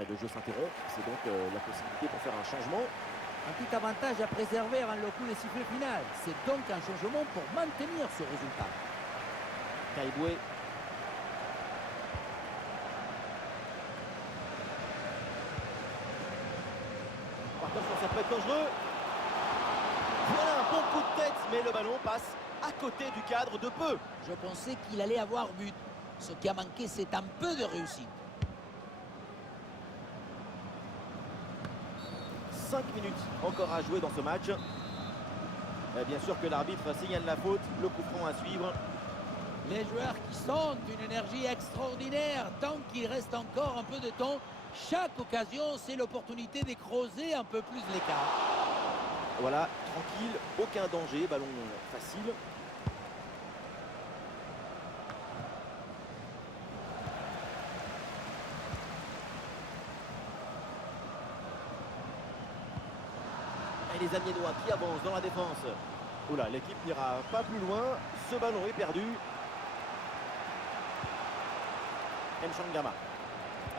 Et le jeu s'interrompt, c'est donc la possibilité pour faire un changement. Un petit avantage à préserver avant le coup de sifflet final. C'est donc un changement pour maintenir ce résultat. Caïboué. Attention, ça peut être dangereux. Voilà un bon coup de tête, mais le ballon passe à côté du cadre de peu. Je pensais qu'il allait avoir but. Ce qui a manqué, c'est un peu de réussite. 5 minutes encore à jouer dans ce match. Et bien sûr que l'arbitre signale la faute, le coup franc à suivre. Les joueurs qui sont d'une énergie extraordinaire, tant qu'il reste encore un peu de temps, chaque occasion, c'est l'opportunité de creuser un peu plus l'écart. Voilà, tranquille, aucun danger, ballon facile. Et les Amiénois qui avancent dans la défense. Oula, l'équipe n'ira pas plus loin, ce ballon est perdu. Mchangama.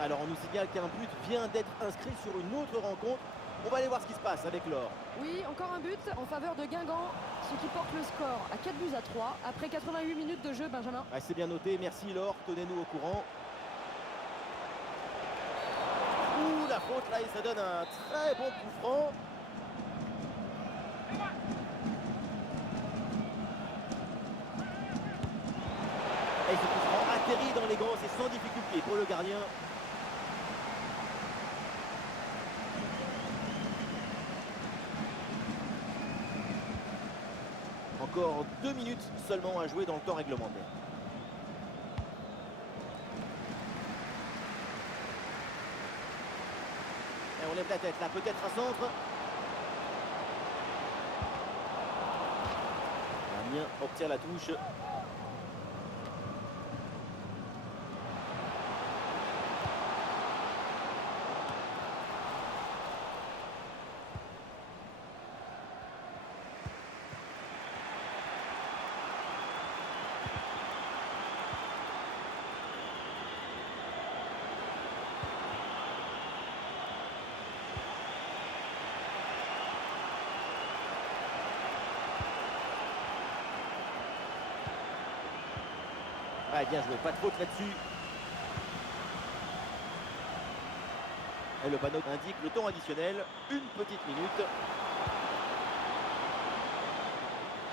Alors on nous signale qu'un but vient d'être inscrit sur une autre rencontre. On va aller voir ce qui se passe avec l'or. Oui, encore un but en faveur de Guingamp, ce qui porte le score à 4 buts à 3 après 88 minutes de jeu, Benjamin. Ah, c'est bien noté, merci Laure, tenez-nous au courant. Ouh, la faute là, et ça donne un très bon coup franc. Et ce coup franc atterrit dans les gants, c'est sans difficulté pour le gardien. Encore 2 minutes seulement à jouer dans le temps réglementaire. Et on lève la tête là, peut-être un centre. Amiens obtient la touche. Ouais, bien joué, pas de faute là-dessus. Et le panneau indique le temps additionnel, une petite minute.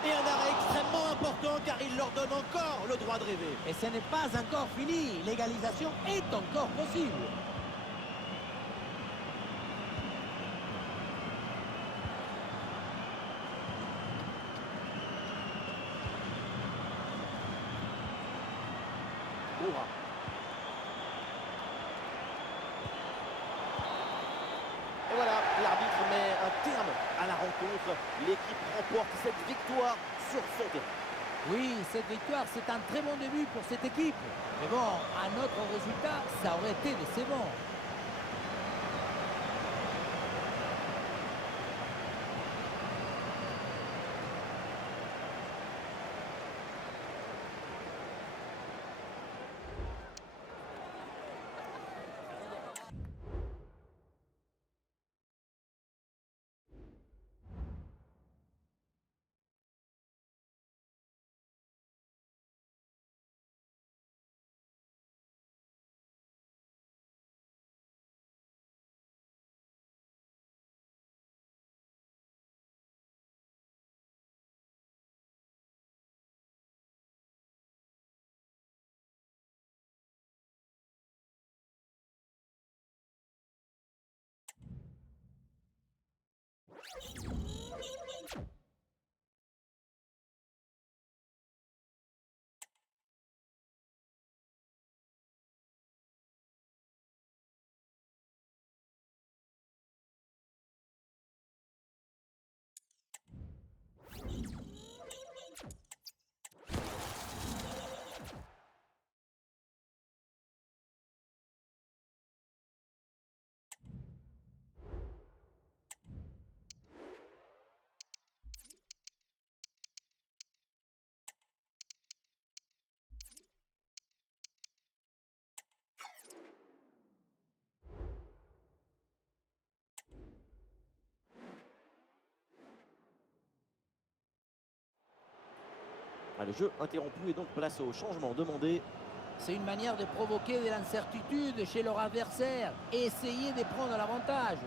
Et un arrêt extrêmement important car il leur donne encore le droit de rêver. Et ce n'est pas encore fini. L'égalisation est encore possible. Bourra. Et voilà, l'arbitre met un terme à la rencontre. L'équipe remporte cette victoire sur son terrain. Oui, cette victoire, c'est un très bon début pour cette équipe. Mais bon, un autre résultat, ça aurait été décevant. Ah, le jeu interrompu et donc place au changement demandé. C'est une manière de provoquer de l'incertitude chez leur adversaire et essayer de prendre l'avantage.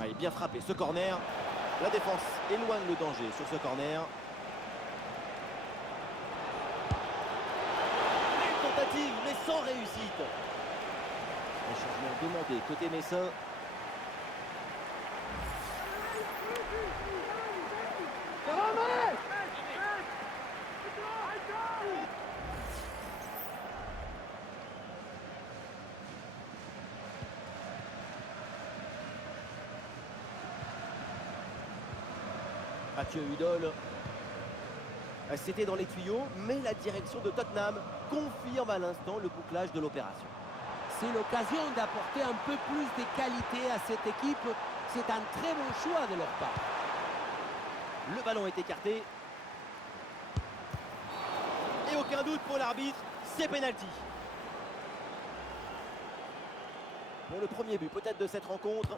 Ah, il est bien frappé ce corner. La défense éloigne le danger sur ce corner. Une tentative mais sans réussite. Un changement demandé côté messin. Mathieu Hudol. C'était dans les tuyaux, mais la direction de Tottenham confirme à l'instant le bouclage de l'opération. C'est l'occasion d'apporter un peu plus de qualité à cette équipe. C'est un très bon choix de leur part. Le ballon est écarté. Et aucun doute pour l'arbitre, c'est pénalty. Pour le premier but peut-être de cette rencontre.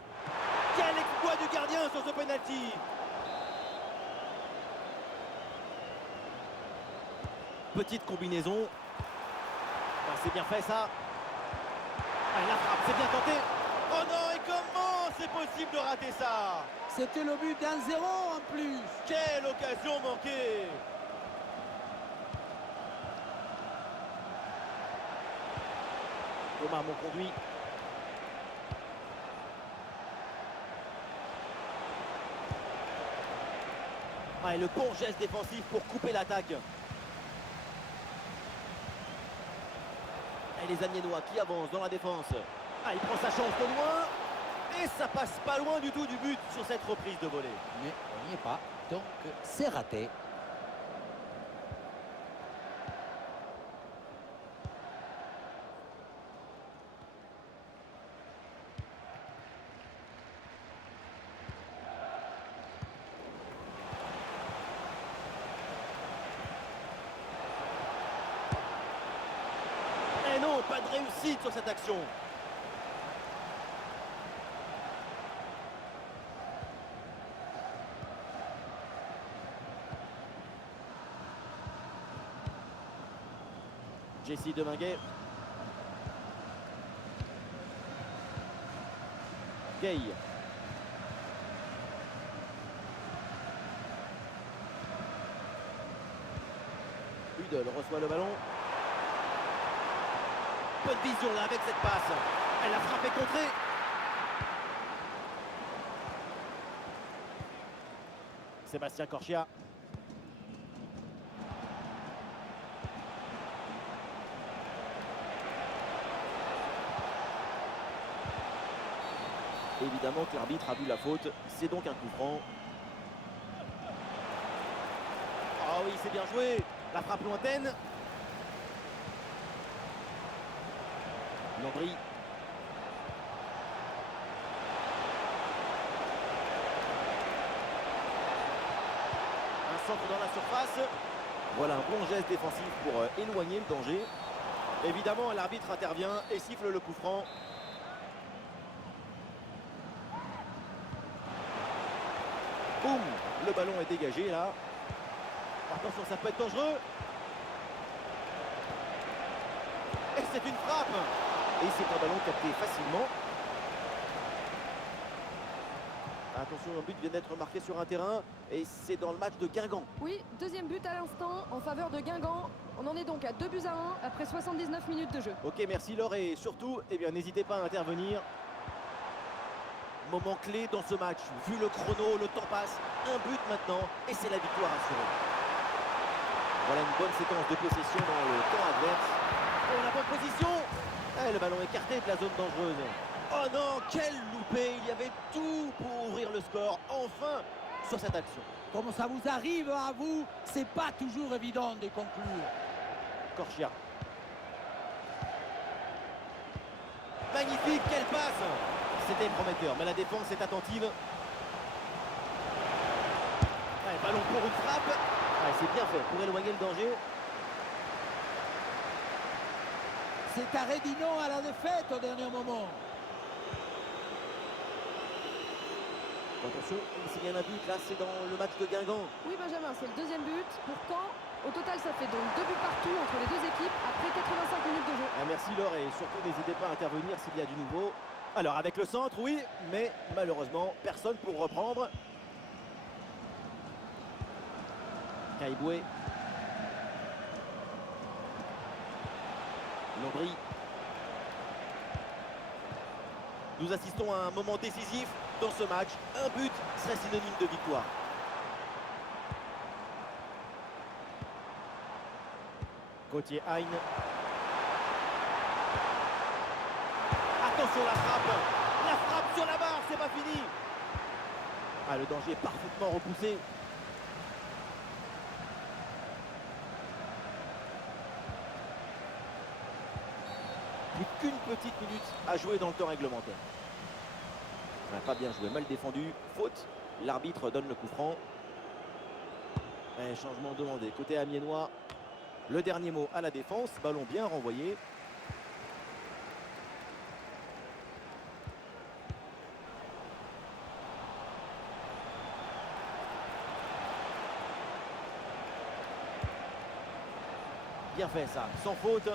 Quel exploit du gardien sur ce pénalty! Petite combinaison. Ah, c'est bien fait ça. Ah, la frappe, c'est bien tenté. Oh non, et comment c'est possible de rater ça? C'était le but d'1-0 en plus. Quelle occasion manquée! Omar Monconduit. Ah, et le bon geste défensif pour couper l'attaque. Et les Amiénois qui avancent dans la défense. Ah, il prend sa chance de loin. Et ça passe pas loin du tout du but sur cette reprise de volée. Mais on n'y est pas, donc c'est raté. Et non, pas de réussite sur cette action. Jesse Deminguet. Gay. Hudol reçoit le ballon. Bonne vision là avec cette passe. Elle a frappé contrée. Sébastien Corchia. Évidemment que l'arbitre a vu la faute. C'est donc un coup franc. Ah oui, c'est bien joué. La frappe lointaine. Landry. Un centre dans la surface. Voilà un bon geste défensif pour éloigner le danger. Évidemment, l'arbitre intervient et siffle le coup franc. Boum, le ballon est dégagé là. Attention, ça peut être dangereux. Et c'est une frappe. Et c'est un ballon capté facilement. Attention, un but vient d'être marqué sur un terrain. Et c'est dans le match de Guingamp. Oui, deuxième but à l'instant en faveur de Guingamp. On en est donc à 2-1 après 79 minutes de jeu. Ok, merci Laure. Et surtout, eh bien, n'hésitez pas à intervenir. Moment clé dans ce match. Vu le chrono, le temps passe. Un but maintenant. Et c'est la victoire assurée. Voilà une bonne séquence de possession dans le camp adverse. Oh, la bonne position. Eh, le ballon écarté de la zone dangereuse. Oh non, quel loupé. Il y avait tout pour ouvrir le score. Enfin, sur cette action. Comme ça vous arrive à vous, c'est pas toujours évident de conclure. Corchia. Magnifique, quelle passe. C'était prometteur, mais la défense est attentive. ballon pour une frappe. Ah, c'est bien fait pour éloigner le danger. Cet arrêt dit non à la défaite au dernier moment. Attention, c'est bien un but, là c'est dans le match de Guingamp. Oui, Benjamin, c'est le deuxième but. Pour Caen, au total, ça fait donc 2 buts partout entre les deux équipes après 85 minutes de jeu. Ah, merci Laure, et surtout n'hésitez pas à intervenir s'il y a du nouveau. Alors avec le centre, oui, mais malheureusement, personne pour reprendre. Caïboué. Lobry. Nous assistons à un moment décisif dans ce match. Un but serait synonyme de victoire. Gauthier Hein. Attention la frappe. La frappe sur la barre, c'est pas fini. Ah, le danger est parfaitement repoussé. Plus qu'une petite minute à jouer dans le temps réglementaire. Pas bien joué, mal défendu, faute. L'arbitre donne le coup franc. Et changement demandé côté amiénois. Le dernier mot à la défense, ballon bien renvoyé. Bien fait ça, sans faute.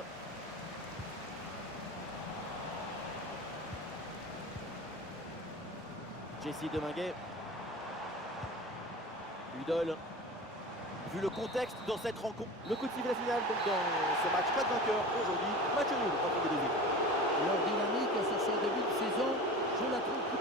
Jesse Deminguet. Udol. Vu le contexte dans cette rencontre, le coup de sifflet final donc dans ce match, pas de vainqueur aujourd'hui, match nul entre les deux équipes. Leur dynamique sur ce début de saison, je la trouve plus.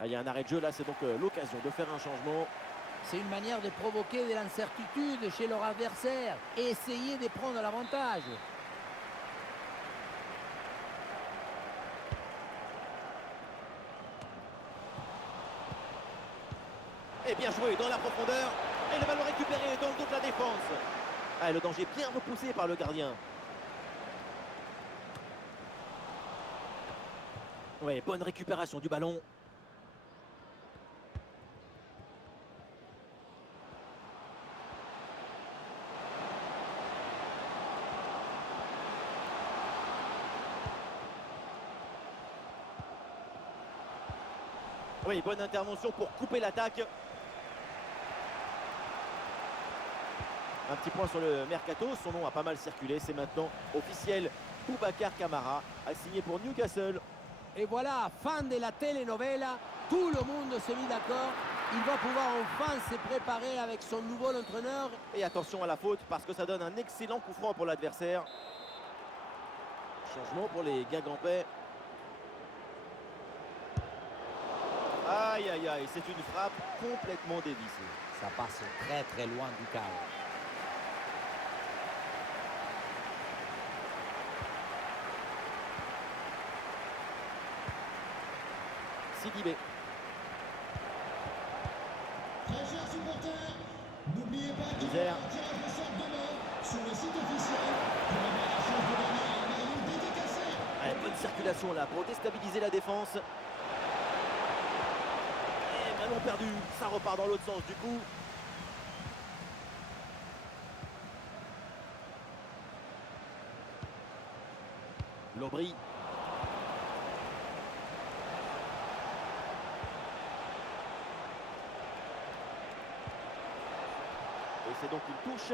Ah, il y a un arrêt de jeu là, c'est donc l'occasion de faire un changement. C'est une manière de provoquer de l'incertitude chez leur adversaire et essayer de prendre l'avantage. Et bien joué dans la profondeur. Et le ballon récupéré dans le dos de la défense. Ah, le danger bien repoussé par le gardien. Ouais, bonne récupération du ballon. Oui, bonne intervention pour couper l'attaque. Un petit point sur le mercato, son nom a pas mal circulé, c'est maintenant officiel. Boubacar Kamara a signé pour Newcastle. Et voilà, fin de la telenovela, tout le monde s'est mis d'accord. Il va pouvoir enfin se préparer avec son nouveau entraîneur. Et attention à la faute parce que ça donne un excellent coup franc pour l'adversaire. Changement pour les Guingampais. Aïe aïe aïe, c'est une frappe complètement dévissée. Ça passe très très loin du chaos. Sidibé. Très chers supporters, n'oubliez pas qu'il y Misère. a un tirage au sort demain sur le site officiel pour avoir la chance de gagner un maillot dédicacé. Allez, bonne circulation là pour déstabiliser la défense. Et ballon perdu, ça repart dans l'autre sens du coup. Lobry. Et c'est donc une touche.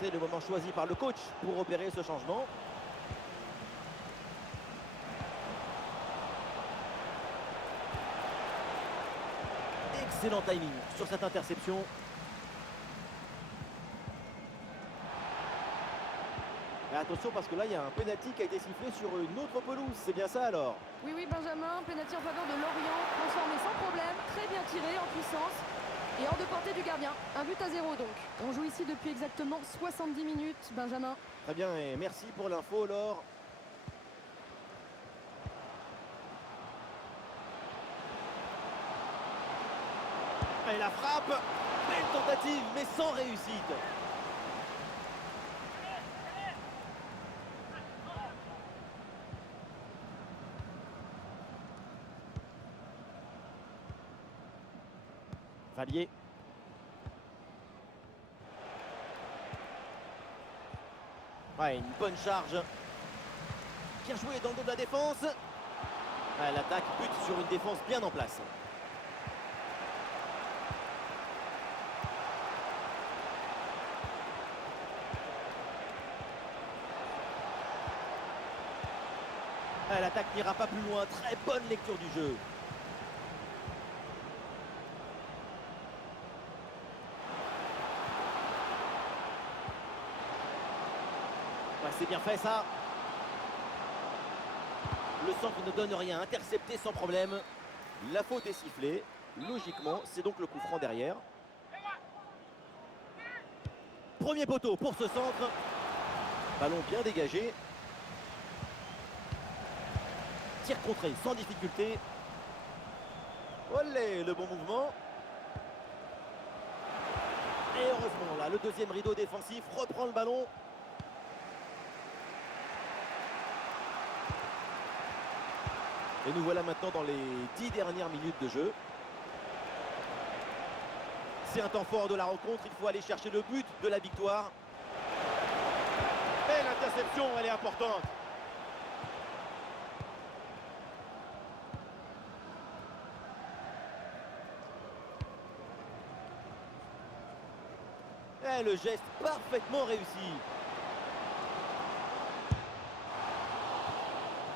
C'est le moment choisi par le coach pour opérer ce changement. Excellent timing sur cette interception. Et attention parce que là il y a un pénalty qui a été sifflé sur une autre pelouse, c'est bien ça alors? Oui, oui, Benjamin, pénalty en faveur de Lorient, transformé sans problème, très bien tiré, en puissance et hors de portée du gardien. 1-0 donc. On joue ici depuis exactement 70 minutes, Benjamin. Très bien et merci pour l'info Laure. Et la frappe, belle tentative mais sans réussite. Vallier. Ouais, une bonne charge. Bien joué dans le dos de la défense. Ouais, l'attaque bute sur une défense bien en place. Ouais, l'attaque n'ira pas plus loin. Très bonne lecture du jeu. Ouais, c'est bien fait ça. Le centre ne donne rien, intercepté sans problème. La faute est sifflée. Logiquement, c'est donc le coup franc derrière. Premier poteau pour ce centre. Ballon bien dégagé. Tir contré sans difficulté. Olé, le bon mouvement. Et heureusement, là, le deuxième rideau défensif reprend le ballon. Et nous voilà maintenant dans les 10 dernières minutes de jeu. C'est un temps fort de la rencontre. Il faut aller chercher le but de la victoire. Et l'interception, elle est importante. Et le geste parfaitement réussi.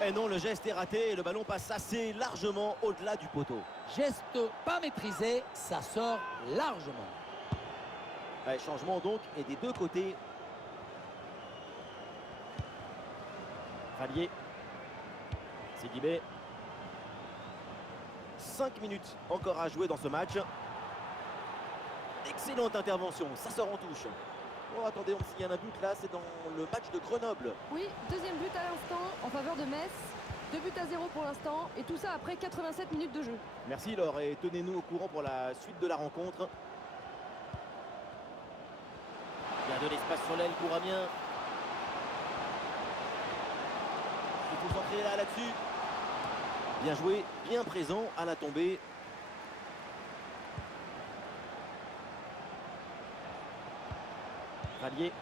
Et non, le geste est raté et le ballon passe assez largement au-delà du poteau. Geste pas maîtrisé, ça sort largement. Ouais, changement donc et des deux côtés. Vallier. Sidibé. 5 minutes encore à jouer dans ce match. Excellente intervention, ça sort en touche. Oh attendez, on me signale un but là, c'est dans le match de Grenoble. Oui, deuxième but à l'instant en faveur de Metz. 2-0 pour l'instant et tout ça après 87 minutes de jeu. Merci Laure et tenez-nous au courant pour la suite de la rencontre. Il y a de l'espace sur l'aile pour Amiens. Il faut s'entrer là-dessus. Bien joué, bien présent à la tombée. Vallier.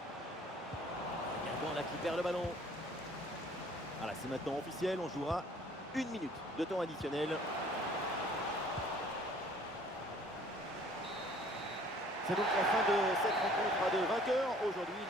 Regardons là qui perd le ballon. Voilà, c'est maintenant officiel. On jouera 1 minute de temps additionnel. C'est donc la fin de cette rencontre de vainqueurs. Aujourd'hui,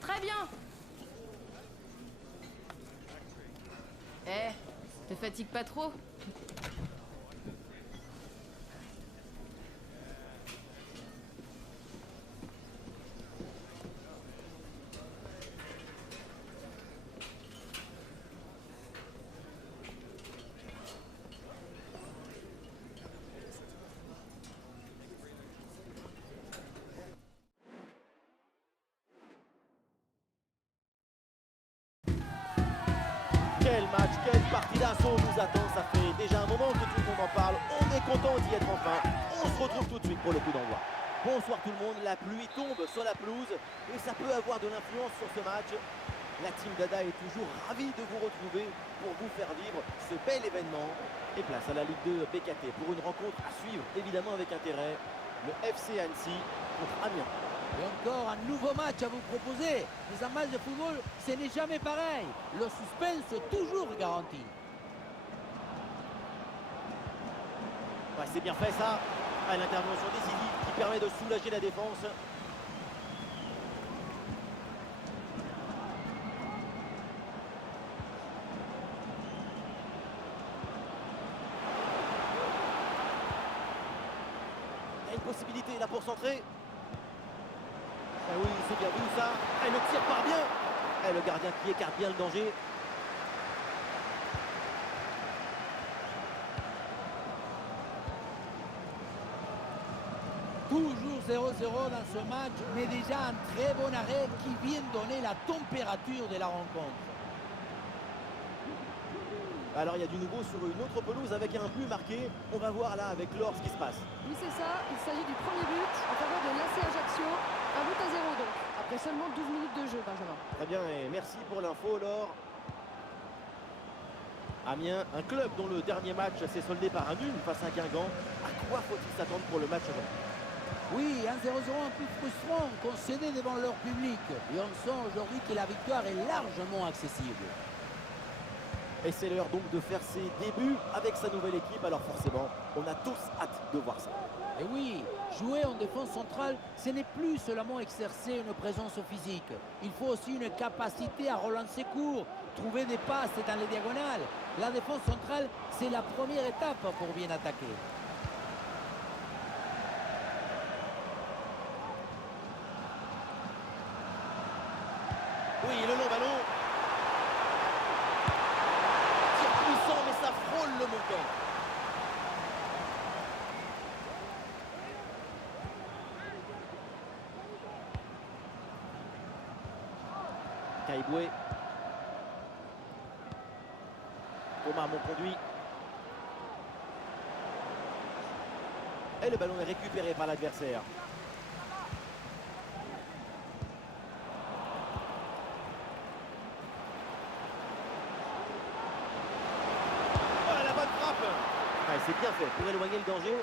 Très bien. Te fatigue pas trop? quel match, quelle partie L'assaut nous attend, ça fait déjà un moment que tout le monde en parle. On est content d'y être enfin. On se retrouve tout de suite pour le coup d'envoi. Bonsoir tout le monde, la pluie tombe sur la pelouse et ça peut avoir de l'influence sur ce match. La team Dada est toujours ravie de vous retrouver pour vous faire vivre ce bel événement. Et place à la Ligue 2 BKT pour une rencontre à suivre évidemment avec intérêt. Le FC Annecy contre Amiens. Et encore un nouveau match à vous proposer. Mais un match de football, ce n'est jamais pareil. Le suspense est toujours garanti. Ouais, c'est bien fait ça. Ah, l'intervention décisive qui permet de soulager la défense. Il y a une possibilité là pour centrer. Ah oui, c'est bien vu ça. Elle le tire par bien. Et le gardien qui écarte bien le danger. Toujours 0-0 dans ce match, mais déjà un très bon arrêt qui vient donner la température de la rencontre. Alors il y a du nouveau sur une autre pelouse avec un but marqué. On va voir là avec Laure ce qui se passe. Oui, c'est ça. Il s'agit du premier but en faveur de l'AC Ajaccio. Un but à 0 donc, après seulement 12 minutes de jeu, Benjamin. Très bien et merci pour l'info Laure. Amiens, un club dont le dernier match s'est soldé par un nul face à Guingamp. À quoi faut-il s'attendre pour le match aujourd'hui? Oui, un 0-0 un peu frustrant, concédé devant leur public. Et on sent aujourd'hui que la victoire est largement accessible. Et c'est l'heure donc de faire ses débuts avec sa nouvelle équipe. Alors forcément, on a tous hâte de voir ça. Et oui, jouer en défense centrale, ce n'est plus seulement exercer une présence physique. Il faut aussi une capacité à relancer court, trouver des passes dans les diagonales. La défense centrale, c'est la première étape pour bien attaquer. Oui, le long ballon. Tir puissant, mais ça frôle le montant. Caïboué. Thomas Monconduit. Et le ballon est récupéré par l'adversaire. Oh, la bonne frappe. Ah, c'est bien fait pour éloigner le danger.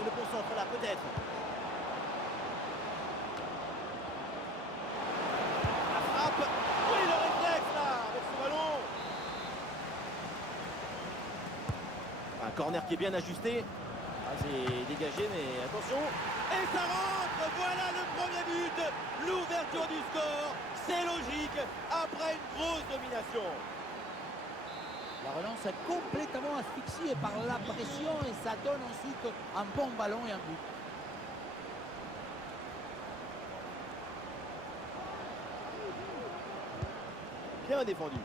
Il le concentre là peut-être. La frappe. Oui, le réflexe là avec ce ballon. Un corner qui est bien ajusté. Ah, c'est dégagé mais attention. Et ça rentre. Voilà le premier but. L'ouverture du score. C'est logique après une grosse domination. La relance est complètement asphyxiée par la pression et ça donne ensuite un bon ballon et un but. Bien défendu.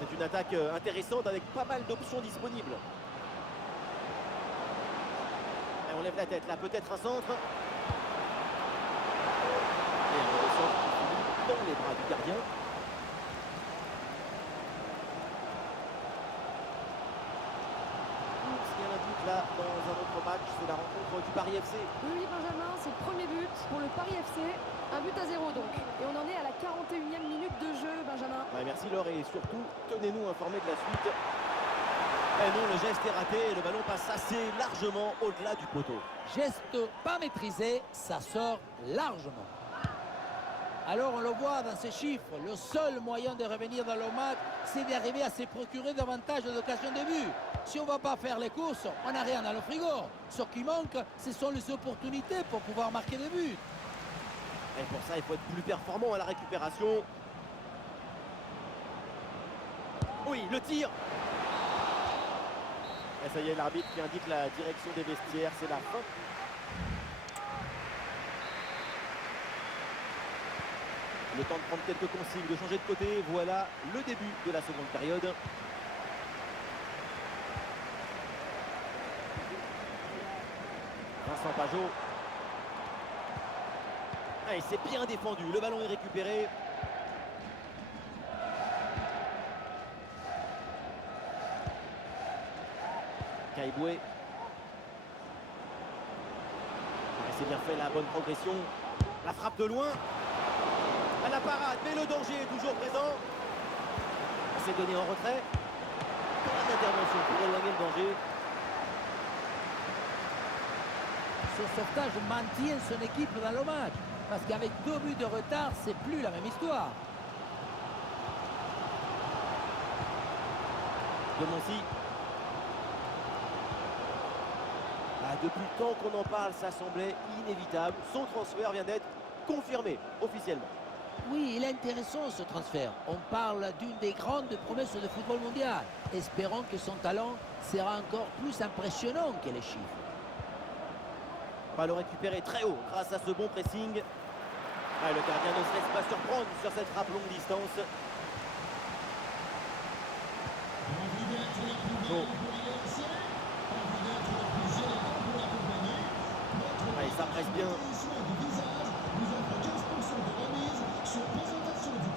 C'est une attaque intéressante avec pas mal d'options disponibles. Et on lève la tête là, peut-être un centre. Et un mauvais centre qui finit dans les bras du gardien. S'il y a un but là dans un autre match, c'est la rencontre du Paris FC. Oui, Benjamin, c'est le premier but pour le Paris FC. Un but à 0 donc. Et on en est à la 41e minute de jeu, Benjamin. Ouais, merci Laure et surtout, tenez-nous informés de la suite. Et non, le geste est raté et le ballon passe assez largement au-delà du poteau. Geste pas maîtrisé, ça sort largement. Alors on le voit dans ces chiffres, le seul moyen de revenir dans le match, c'est d'arriver à se procurer davantage d'occasions de but. Si on ne va pas faire les courses, on n'a rien dans le frigo. Ce qui manque, ce sont les opportunités pour pouvoir marquer des buts. Et pour ça, il faut être plus performant à la récupération. Oui, le tir. Et ça y est, l'arbitre qui indique la direction des vestiaires, c'est la fin. Le temps de prendre quelques consignes, de changer de côté. Voilà le début de la seconde période. Vincent Pajot. Ah, et c'est bien défendu. Le ballon est récupéré. Caïboué. Ah, c'est bien fait, la bonne progression. La frappe de loin. À la parade, mais le danger est toujours présent. C'est donné en retrait. Pas d'intervention pour éloigner le danger. Ce sauvetage maintient son équipe dans le match. Parce qu'avec 2 buts de retard, c'est plus la même histoire. De Moncy. Ah, depuis le temps qu'on en parle, ça semblait inévitable. Son transfert vient d'être confirmé officiellement. Oui, il est intéressant ce transfert. On parle d'une des grandes promesses de football mondial. Espérons que son talent sera encore plus impressionnant que les chiffres. Ballon récupéré très haut grâce à ce bon pressing. Ah, le gardien ne se laisse pas surprendre sur cette frappe longue distance. Oh. Ah, et ça presse bien.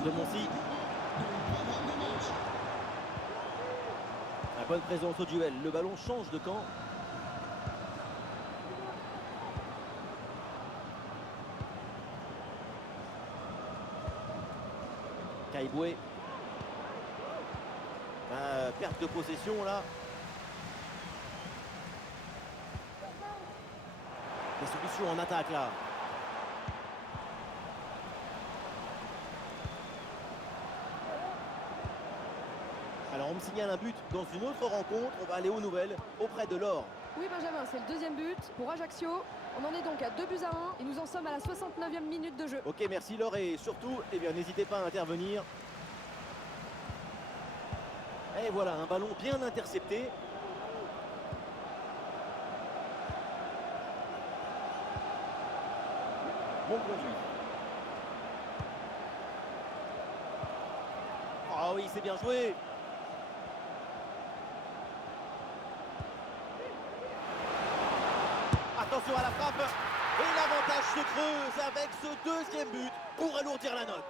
De Moncy. La bonne présence au duel. Le ballon change de camp. Caïboué. Perte de possession là. Des solutions en attaque là. Alors on me signale un but dans une autre rencontre. On va aller aux nouvelles auprès de Laure. Oui, Benjamin, c'est le deuxième but pour Ajaccio. On en est donc à 2-1 et nous en sommes à la 69e minute de jeu. Ok, merci Laure, et surtout, eh bien, n'hésitez pas à intervenir. Et voilà, un ballon bien intercepté. Bon conduit. Ah oui, c'est bien joué. Attention à la frappe. Et l'avantage se creuse avec ce deuxième but pour alourdir la note.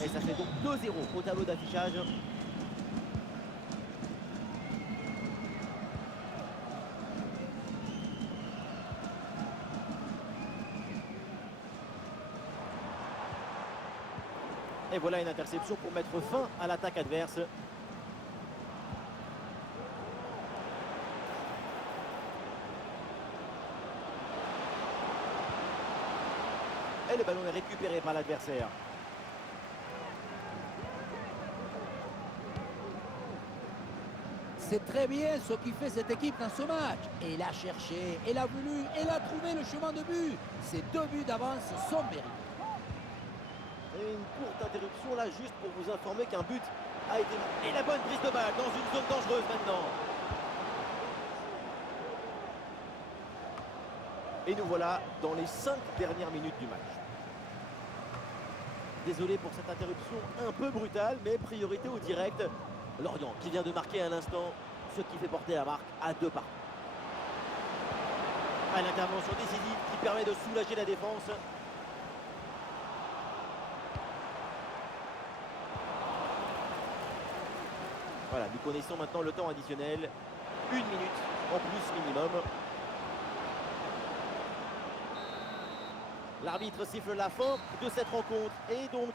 Et ça fait donc 2-0 au tableau d'affichage. Et voilà une interception pour mettre fin à l'attaque adverse. Et le ballon est récupéré par l'adversaire. C'est très bien ce qui fait cette équipe dans ce match. Elle a cherché, elle a voulu, elle a trouvé le chemin de but. Ces 2 buts d'avance sont mérités. Et une courte interruption là, juste pour vous informer qu'un but a été... Et la bonne prise de balle dans une zone dangereuse maintenant. Et nous voilà dans les 5 dernières minutes du match. Désolé pour cette interruption un peu brutale, mais priorité au direct. Lorient qui vient de marquer à l'instant, ce qui fait porter la marque à 2 partout. À l'intervention décisive qui permet de soulager la défense. Voilà, nous connaissons maintenant le temps additionnel. 1 minute en plus minimum. L'arbitre siffle la fin de cette rencontre et donc